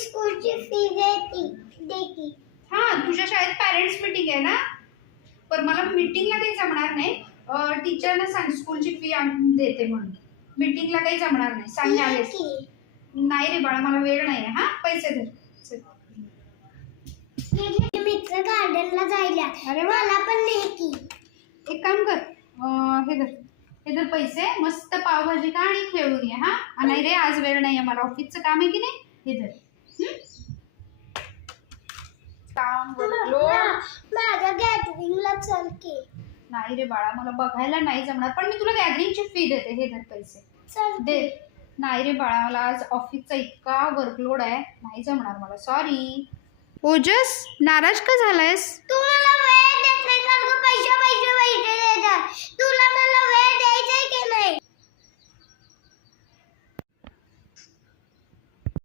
स्कूलची fee दे की. हां, तुझ्या शाळेत पॅरेंट्स मीटिंग आहे ना, पण मला मीटिंगला काही जमणार नाही. टीचरना सांग स्कूलची फी देते म्हणून. मीटिंगला काही जमणार नाही. सांग ये आलेस. की. नाही रे बाळा, मला वेळ नाही आहे. हां, पैसे दे. चल. मित्र गार्डनला जायला. अरे वा. मला पण दे की. एक काम कर, हे धर पैसे. मस्त पावभाजी खा आणि खेळून ये. हां, नाही रे, आज वेळ नाही आहे मला, ऑफिसचं काम आहे की नाही. हे धर. काम workload. माझ्या गॅदरिंगला चल की. नाही रे बाळा, मला बघायला नाही जमणार, पण मी तुला गॅदरिंगची फी देते. हे धर पैसे. चल दे. नाही रे बाळा, मला आज ऑफिसचा इतका वर्कलोड आहे, नाही जमणार मला. सॉरी. ओजस, नाराज का झालायस? तू मला वेळ देत नाही का गं? पैसे देतात. तुला मला वेळ द्यायचा आहे की